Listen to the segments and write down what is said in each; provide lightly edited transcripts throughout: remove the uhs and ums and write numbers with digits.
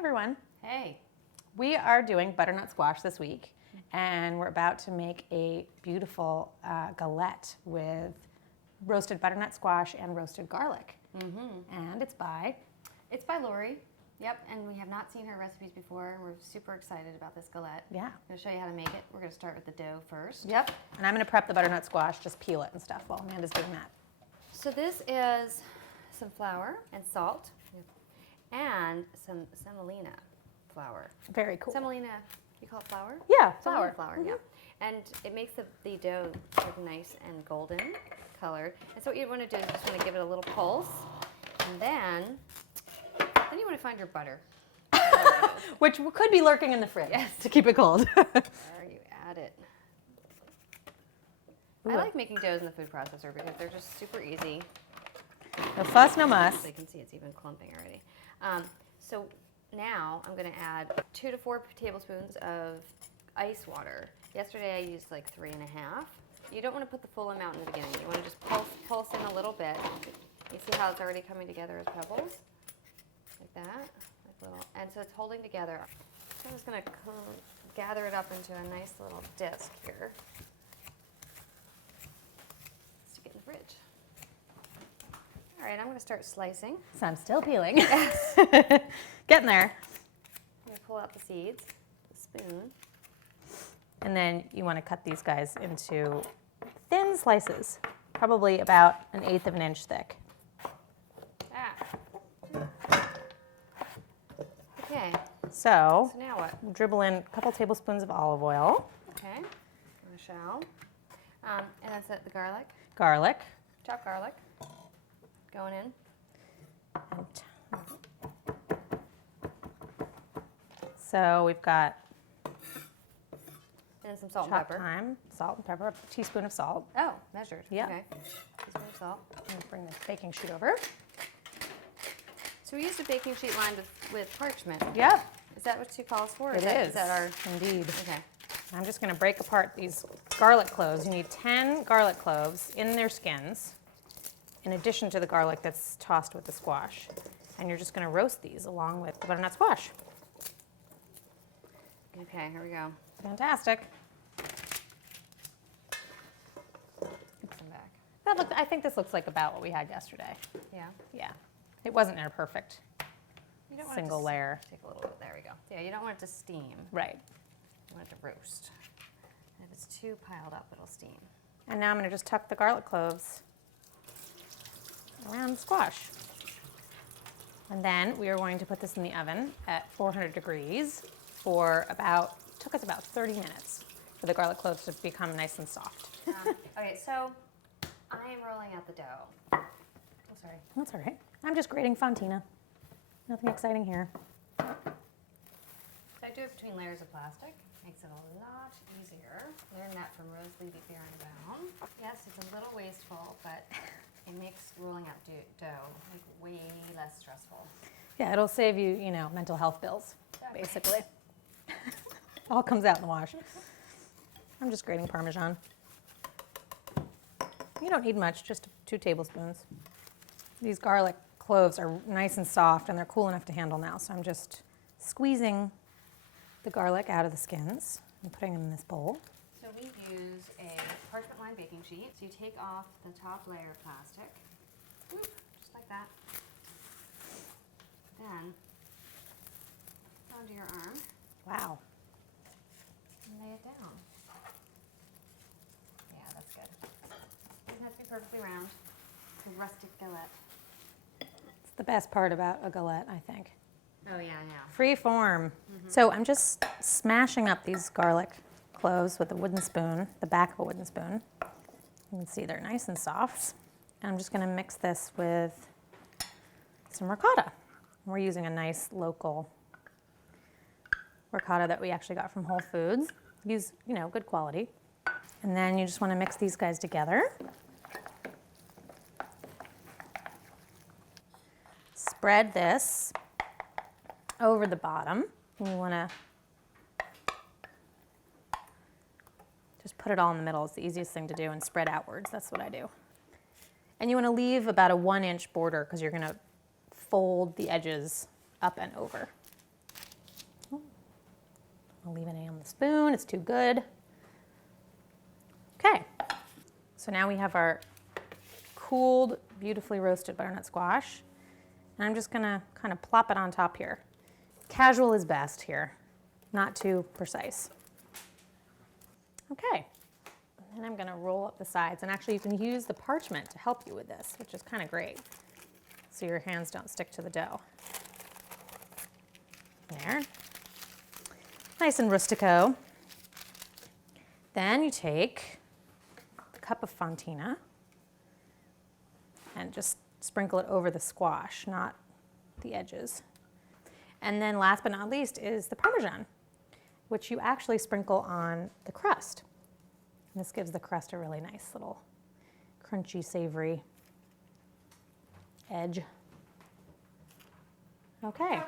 everyone. Hey. We are doing butternut squash this week, and we're about to make a beautiful galette with roasted butternut squash and roasted garlic. And it's by Lori. Yep, and we have not seen her recipes before. We're super excited about this galette. Yeah. I'm going to show you how to make it. We're going to start with the dough first. Yep. And I'm going to prep the butternut squash, just peel it and stuff while Amanda's doing that. So this is some flour and salt and some semolina flour. Very cool. Semolina, you call it flour? Yeah, Semolina flour. flour, yeah. And it makes the dough sort of nice and golden colored. And so what you want to do is you just want to give it a little pulse. And then you want to find your butter. Which could be lurking in the fridge to keep it cold. There you add it. Ooh. I like making doughs in the food processor because they're just super easy. No fuss, no muss. As you can see, it's even clumping already. So now I'm going to add 2 to 4 tablespoons of ice water. Yesterday I used like 3.5. You don't want to put the full amount in the beginning. You want to just pulse in a little bit. You see how it's already coming together as pebbles? Like that. Like little, and so it's holding together. So I'm just going to gather it up into a nice little disc here. Stick it in the fridge. All right, I'm going to start slicing. So I'm still peeling. Getting there. I'm going to pull out the seeds, the spoon. And then you want to cut these guys into thin slices, probably about 1/8 of an inch thick. Okay. So now what? Dribble in a couple tablespoons of olive oil. Okay. On a shell. And then set the garlic. Garlic. Chopped garlic. Going in. So we've got and some salt and chopped pepper. thyme, salt and pepper, a teaspoon of salt. Oh, measured. Yeah. Okay. Teaspoon of salt. I'm going to bring this baking sheet over. So we used a baking sheet lined with parchment. Yep. Is that what 2 calls for? It is. Is that our... Indeed. Okay. I'm just going to break apart these garlic cloves. You need 10 garlic cloves in their skins, in addition to the garlic that's tossed with the squash. And you're just going to roast these along with the butternut squash. Okay, here we go. Fantastic. Put them back. I think this looks like about what we had yesterday. Yeah. Yeah. It wasn't in a perfect You don't want single it to layer. Take a little bit. There we go. Yeah, you don't want it to steam. Right. You want it to roast. And if it's too piled up, it'll steam. And now I'm going to just tuck the garlic cloves around the squash. And then we are going to put this in the oven at 400 degrees for took us about 30 minutes for the garlic cloves to become nice and soft. Okay, so I am rolling out the dough. Oh, sorry. That's all right. I'm just grating Fontina. Nothing exciting here. So I do it between layers of plastic. Makes it a lot easier. Learned that from Rose Levy Brown. Yes, it's a little wasteful, but it makes rolling out dough like way less stressful. Yeah, it'll save you, mental health bills, basically. All comes out in the wash. I'm just grating Parmesan. You don't need much, just 2 tablespoons. These garlic cloves are nice and soft, and they're cool enough to handle now, so I'm just squeezing the garlic out of the skins and putting them in this bowl. So we use a parchment lined baking sheet. So you take off the top layer of plastic, just like that. Then onto your arm. Wow. And lay it down. Yeah, that's good. It has to be perfectly round. It's a rustic galette. It's the best part about a galette, I think. Oh, yeah. Free form. So I'm just smashing up these garlic cloves with a wooden spoon, the back of a wooden spoon. You can see they're nice and soft. And I'm just going to mix this with some ricotta. We're using a nice local ricotta that we actually got from Whole Foods. Use, good quality. And then you just want to mix these guys together. Spread this over the bottom. And you want to just put it all in the middle. It's the easiest thing to do, and spread outwards. That's what I do. And you want to leave about a 1-inch border because you're going to fold the edges up and over. I'll leave any on the spoon. It's too good. Okay. So now we have our cooled, beautifully roasted butternut squash. And I'm just gonna kind of plop it on top here. Casual is best here, not too precise. Okay. And then I'm gonna roll up the sides. And actually you can use the parchment to help you with this, which is kind of great. So your hands don't stick to the dough. There. Nice and rustico. Then you take a cup of fontina and just sprinkle it over the squash, not the edges. And then last but not least is the Parmesan, which you actually sprinkle on the crust. And this gives the crust a really nice little crunchy, savory edge. Okay.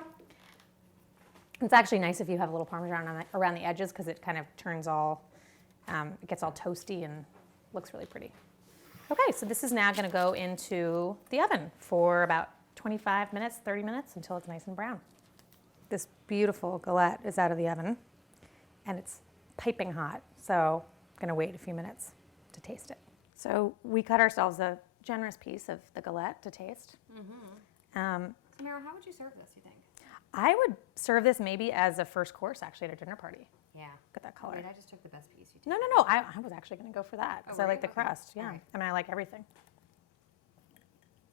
It's actually nice if you have a little Parmesan around the edges because it kind of turns all, it gets all toasty and looks really pretty. Okay, so this is now going to go into the oven for about 25 minutes, 30 minutes until it's nice and brown. This beautiful galette is out of the oven and it's piping hot, so I'm going to wait a few minutes to taste it. So we cut ourselves a generous piece of the galette to taste. So Merrill, how would you serve this, you think? I would serve this maybe as a first course, actually, at a dinner party. Yeah. Look at that color. Wait, I just took the best piece. No. I was actually going to go for that because I were like you? the crust. Okay. Yeah. All right. I mean, I like everything.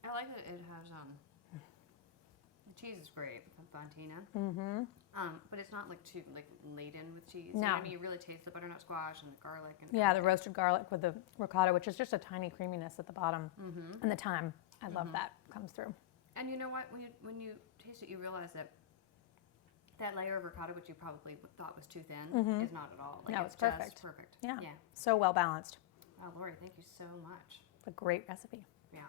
I like that it has the cheese is great from Fontina. But it's not like too laden with cheese. You know No. what I mean, you really taste the butternut squash and the garlic and Yeah, the everything. roasted garlic with the ricotta, which is just a tiny creaminess at the bottom, and the thyme. I love that comes through. And you know what? When you taste it, you realize that that layer of ricotta, which you probably thought was too thin, is not at all. Like, No, it's it's perfect. Just perfect. Yeah. Yeah. So well balanced. Oh, Lori, thank you so much. It's a great recipe. Yeah.